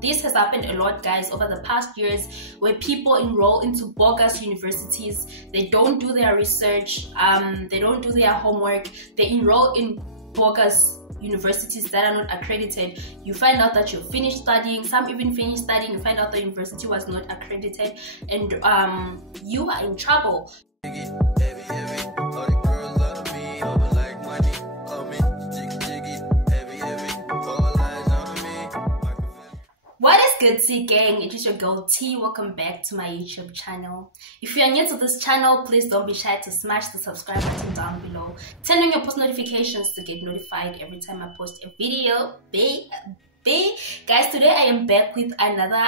this has happened a lot, guys, over the past years, where people enroll into bogus universities. They don't do their research, they don't do their homework, they enroll in bogus universities that are not accredited. You find out that you finished studying, some even finished studying, you find out the university was not accredited, and you are in trouble. What is good, T gang? It is your girl T. Welcome back to my YouTube channel. If you are new to this channel, please don't be shy to smash the subscribe button down below. Turn on your post notifications to get notified every time I post a video. Guys, today I am back with another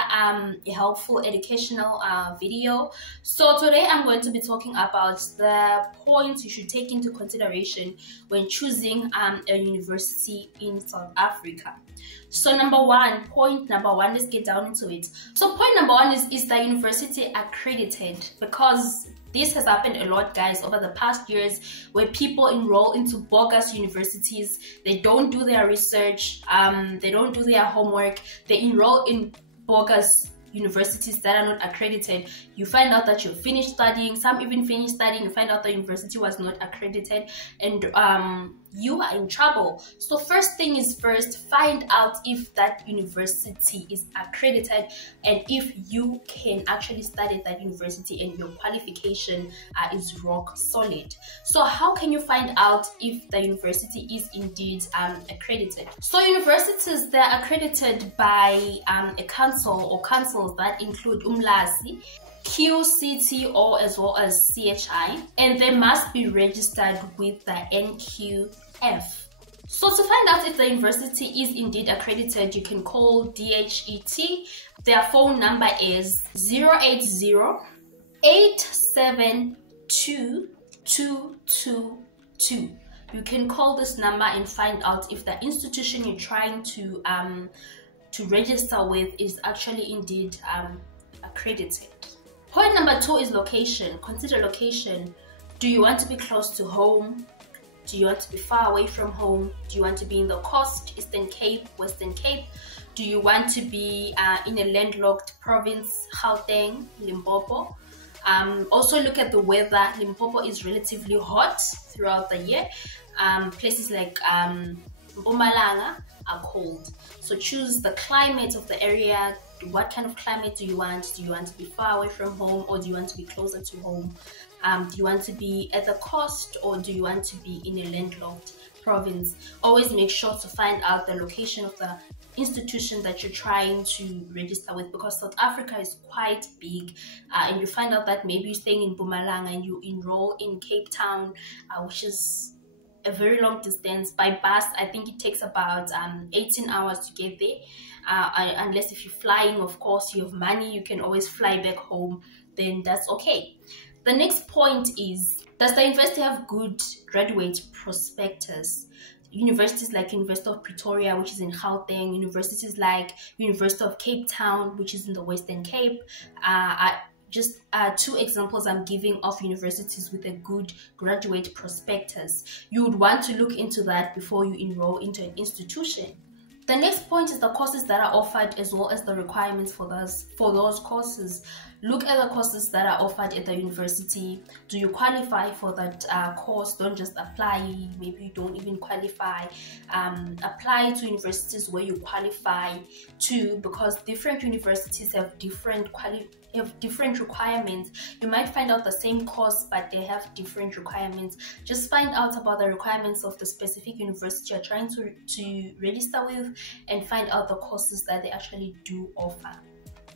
helpful educational video. So today I'm going to be talking about the points you should take into consideration when choosing a university in South Africa. So point number one, let's get down into it. So point number one is the university accredited, because this has happened a lot, guys, over the past years, where people enroll into bogus universities. They don't do their research, they don't do their homework, they enroll in bogus universities that are not accredited. You find out that you finished studying, some even finished studying, you find out the university was not accredited, and you are in trouble. So first thing is first, find out if that university is accredited and if you can actually study at that university and your qualification is rock solid. So how can you find out if the university is indeed accredited? So universities, they're accredited by a council or councils that include Umlasi, QCT, or as well as CHI, and they must be registered with the NQF. So to find out if the university is indeed accredited, you can call DHET. Their phone number is 080-872-2222. You can call this number and find out if the institution you're trying to register with is actually indeed accredited. Point number two is location. Consider location. Do you want to be close to home? Do you want to be far away from home? Do you want to be in the coast, Eastern Cape, Western Cape? Do you want to be in a landlocked province, Gauteng, Limpopo? Also look at the weather. Limpopo is relatively hot throughout the year. Places like Mpumalanga are cold. So choose the climate of the area. What kind of climate do you want? Do you want to be far away from home, or do you want to be closer to home? Do you want to be at the coast, or do you want to be in a landlocked province? Always make sure to find out the location of the institution that you're trying to register with, because South Africa is quite big, and you find out that maybe you're staying in Mpumalanga and you enroll in Cape Town, which is a very long distance. By bus, I think it takes about 18 hours to get there, unless if you're flying, of course, you have money, you can always fly back home, then that's okay. The next point is, does the university have good graduate prospectus? Universities like University of Pretoria, which is in Gauteng, universities like University of Cape Town, which is in the Western Cape, just two examples I'm giving of universities with a good graduate prospectus. You would want to look into that before you enroll into an institution. The next point is the courses that are offered, as well as the requirements for those courses. Look at the courses that are offered at the university. Do you qualify for that course? Don't just apply. Maybe you don't even qualify. Apply to universities where you qualify to, because different universities have different requirements. You might find out the same course, but they have different requirements. Just find out about the requirements of the specific university you're trying to register with, and find out the courses that they actually do offer.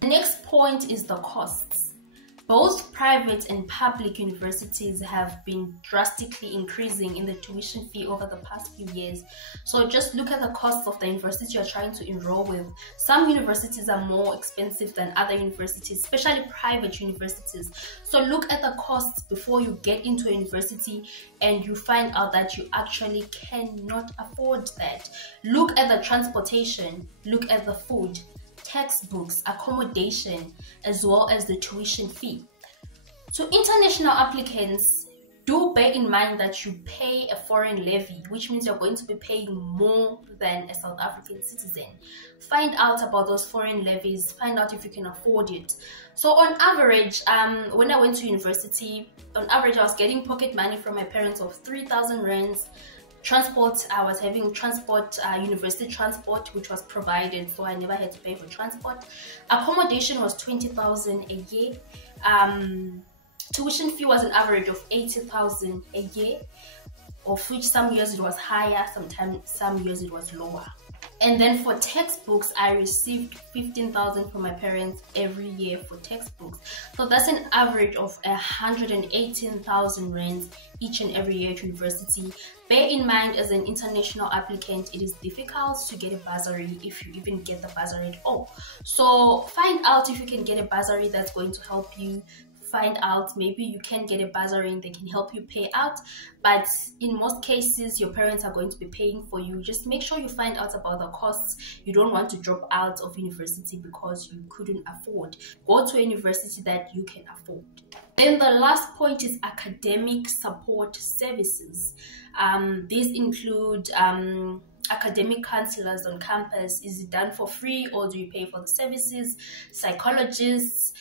The next point is the costs. Both private and public universities have been drastically increasing in the tuition fee over the past few years. So just look at the costs of the university you're trying to enroll with. Some universities are more expensive than other universities, especially private universities. So look at the costs before you get into a university and you find out that you actually cannot afford that. Look at the transportation, look at the food, textbooks, accommodation, as well as the tuition fee. To international applicants, do bear in mind that you pay a foreign levy, which means you're going to be paying more than a South African citizen. Find out about those foreign levies, find out if you can afford it. So on average, when I went to university, on average I was getting pocket money from my parents of 3,000 rands. Transport, I was having transport, university transport, which was provided, so I never had to pay for transport. Accommodation was 20,000 a year. Tuition fee was an average of 80,000 a year, of which some years it was higher, some years it was lower. And then for textbooks, I received 15,000 from my parents every year for textbooks. So that's an average of 118,000 rands each and every year at university. Bear in mind, as an international applicant, it is difficult to get a bursary if you even get the bursary at all. So find out if you can get a bursary that's going to help you. Find out, maybe you can get a bursary and they can help you pay out, but in most cases your parents are going to be paying for you. Just make sure you find out about the costs. You don't want to drop out of university because you couldn't afford. Go to a university that you can afford. Then the last point is academic support services. These include academic counselors on campus. Is it done for free or do you pay for the services? Psychologists.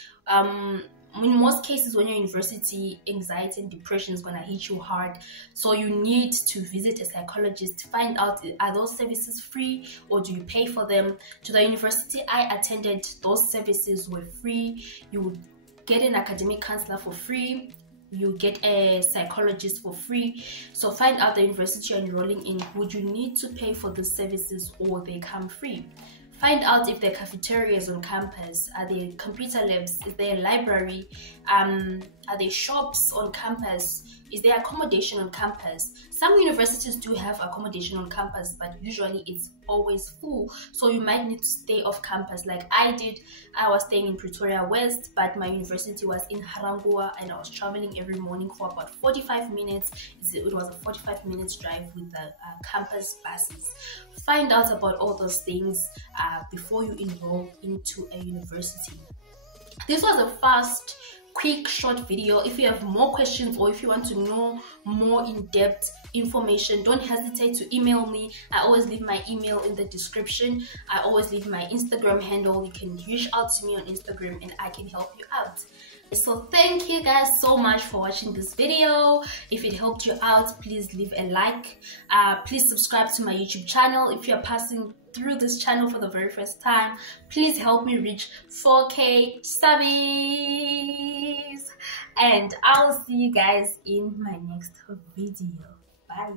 In most cases, when you're in university, anxiety and depression is going to hit you hard. So you need to visit a psychologist to find out, are those services free or do you pay for them? To the university I attended, those services were free. You would get an academic counselor for free. You get a psychologist for free. So find out the university you're enrolling in. Would you need to pay for the services or they come free? Find out if there are cafeterias on campus. Are there computer labs? Is there a library? Are there shops on campus? Is there accommodation on campus? Some universities do have accommodation on campus, but usually it's always full. So you might need to stay off campus like I did. I was staying in Pretoria West, but my university was in Harangua and I was traveling every morning for about 45 minutes. It was a 45 minutes drive with the campus buses. Find out about all those things before you enroll into a university. This was a fast, quick, short video. If you have more questions or if you want to know more in-depth information, don't hesitate to email me. I always leave my email in the description. I always leave my Instagram handle. You can reach out to me on Instagram and I can help you out. So thank you guys so much for watching this video. If it helped you out, please leave a like. Please subscribe to my YouTube channel. If you're passing through this channel for the very first time, please help me reach 4K subbies. And I'll see you guys in my next video. Bye.